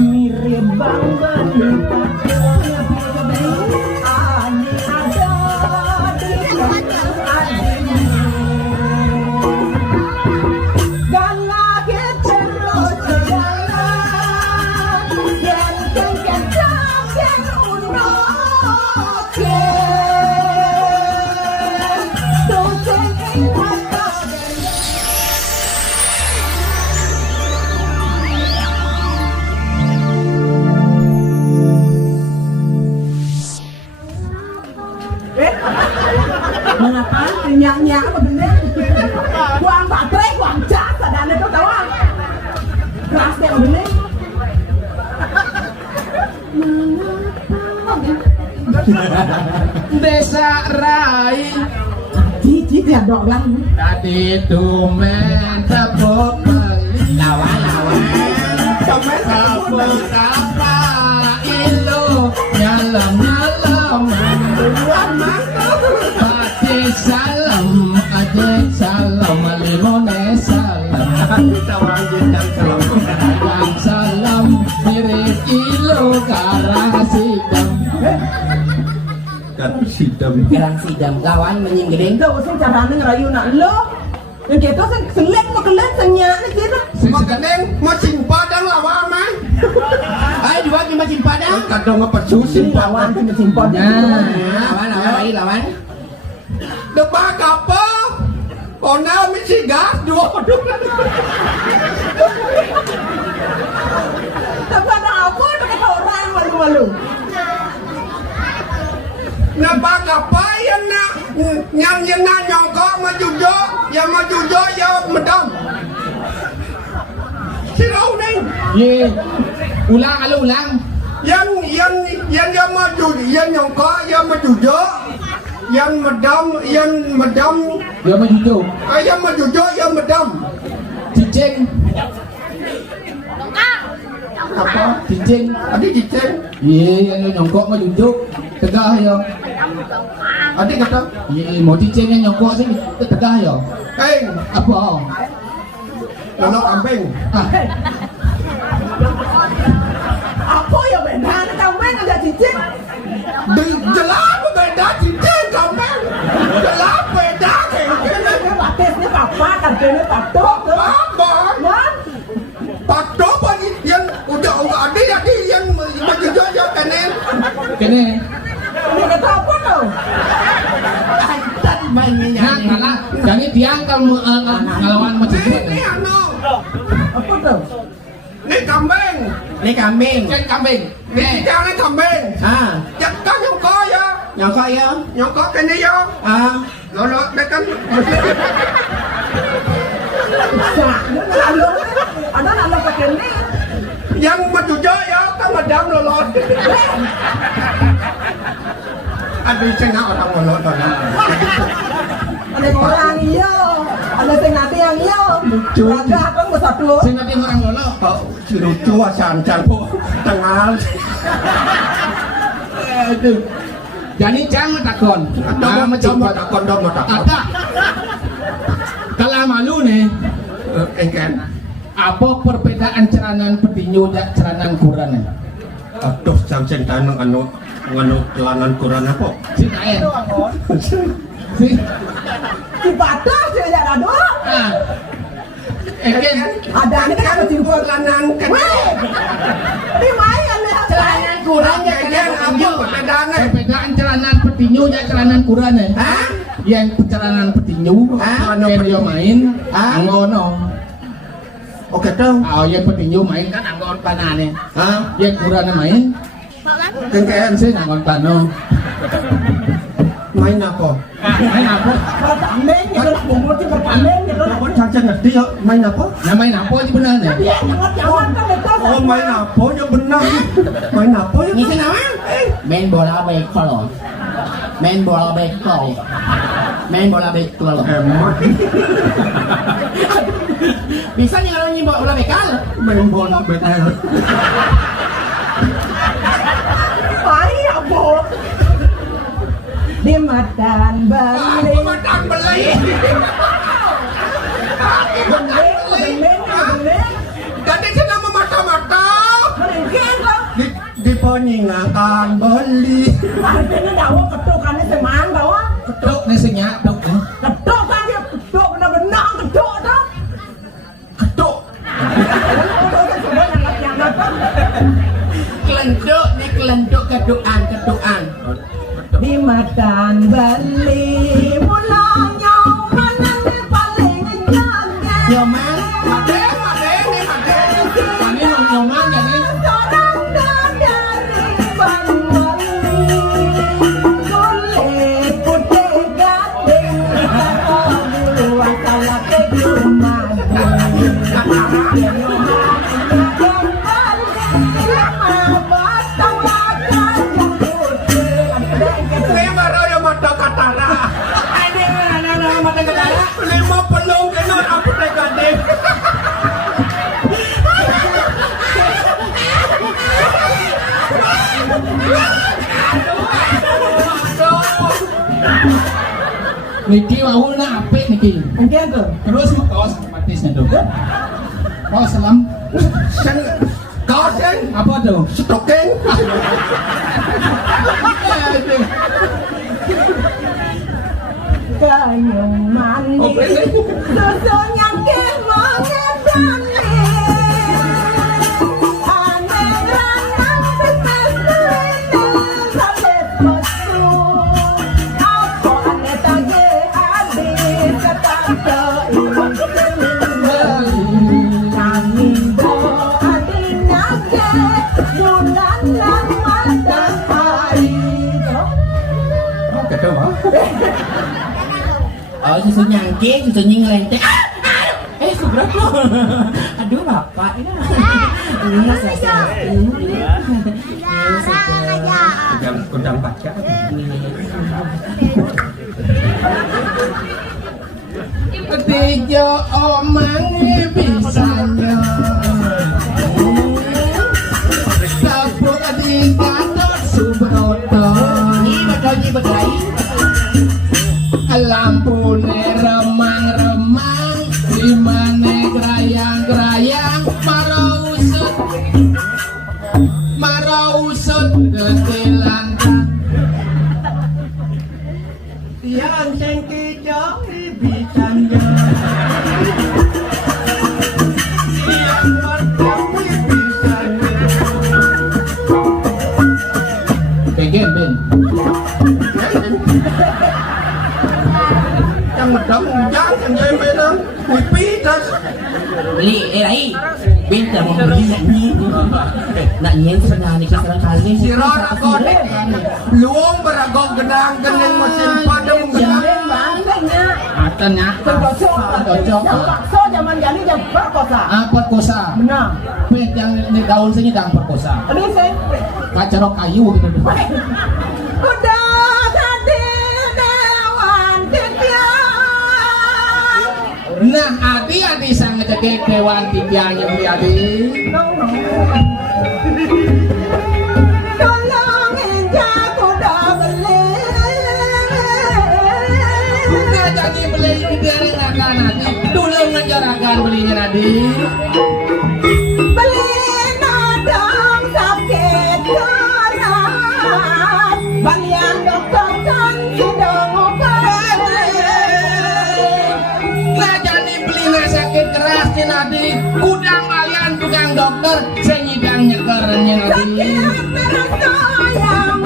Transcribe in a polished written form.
mirip banget ani ada di gala terus jalan yang kencang uno mengapa nyak-nyak apa bener buang baterai buang jas ada itu tahu keras yang bener Desa Rai Cici ya dok lang tadi tumen tepuk lawan tepuk apa ilu nyalam salam limone salam mirip ilo karang sidam lawan menyinggering itu usung caranya ngerayu nak lo yang gitu selek mau kelet senyak ni kita sekeneng macin padang lawan mah ayo dibagi macin padang kadang ngepersusin lawan cuma simpon lawan debak apa Ona mesti gas dua tapi ada apa dengan orang malu-malu napa apa yang nak yang nak nyongkok maju jo ya medam sirau nih ye ulang yang maju yang nyongkok yang maju jo yang medam yang maju jo yang medam cicing apa cicing ada cicing ye yang nyongkok maju jo tegah ya adik kata ye mau cicing yang nyongkok sih tegah ya apa lalu kambing apa ya benar kambing ada cicing jelas beda cicing kambing jelas beda kayak batisnya papa kartunya patok patok bagi yang udah adik yang maju jo ya kene ini kata apa tau nah jadi tiang kalau ngelawan macam ini apa tau ini kambing kan kambing ini jangan kambing jangan nyongkok kene ya lolo dekan ada nama pakai ini yang maju jo ya kan madam lolo ada cengak orang lolo ada orang iya ada senati yang iya ada apa nggak satu senati orang lolo kok lucu asan po tengah aduh jadi jangan takon takon ada kalau malu nih engken apa perbedaan ceranan petinju dan ceranan kuran aduh samsen tanang anu ceranan kuran apa si air si batas dia ada doang engken ada ini kan ada simpul ceranan kan ini main ceranan kuran ya apa perbedaan ceranan petinju dan ceranan kuran yang ceranan petinju yang main ngono oke tuh yang petinju main kan anggon panane yang kuran main kengkean sih anggon pano main apa pertanding itu bumbu di pertanding itu apa caca ngerti ya main apa aja benar nih main apa ya benar main apa ya ini kenapa main bola bekol bisa nih kalau nyimbo bola bekal main bola bekal apa di matan beli Gadis nama mata-mata mengingatkan beli. Ada ni dah awak ketukan ni semang dah awak. Ketuk ni senyak, ketuk ni. Ketuk kan dia ketuk benar-benar ketuk tu. Ketuk. Ketuk kan sudah yang apa? Kelenduk ni kelenduk keduan. Dimakan beli mulanya mana ni paling jaga. Yo man, made ni made. Ini ngomong jadi. Seorang dari Banyuwangi kulit putih gading bulu asal kejuman. Ni baru yang mata katara. Ini mana mata katara? 50 kena apa gading. Niki wahul na apik niki. Mungkin tu. Terus kaos matisnya tu. Kaos selam. Kau sen Apa tu? stoking. Kayung mandi susunya kemengedani aneh lanang pipis duwene sabit metu apa aneh tage habis kata ilang nanging do adina ke bulan lan matahari. Kata apa? Oh, susu nyangkik, susu nyinglente. Sebelah lo. Aduh, bapak. Ini saya. Kundang baca. Ketiga omang bisanya. Sabuk di Gatot Subroto. Ini betul. Lampu remang-remang, dimane gerayang-gerayang, marau usut ketilangkang. Yang sengki jauh bisanya. Yang bertemu bisanya. Kegen Ben. Jangan benar. Pipitas. Beli, Rai. Binta mau beli nak nyen senang ni kita kali. Si Rora kodek. Luang beragok gedang geneng mesin pada menggenang. Bangkanya Atanya. bakso zaman jadi jam perkosa. Perkosa. Benar. Pet yang di daun senyidang perkosa. Ini saya. Kacarok kayu gitu. Udah tadi dewan tipian. Nah, adi sang ngecek dewan tipiannya beli adi. Tolongin jago dah beli. Nah, jadi beli dia akan adi. Dulu ngejarakan belinya adi. Beli nadang sakit keras. Balian dokter kan sedang Nah, jadi beli sakit keras ni adi. Kudang balian tukang dokter senyidang nyekernya adi. sakit terasa yang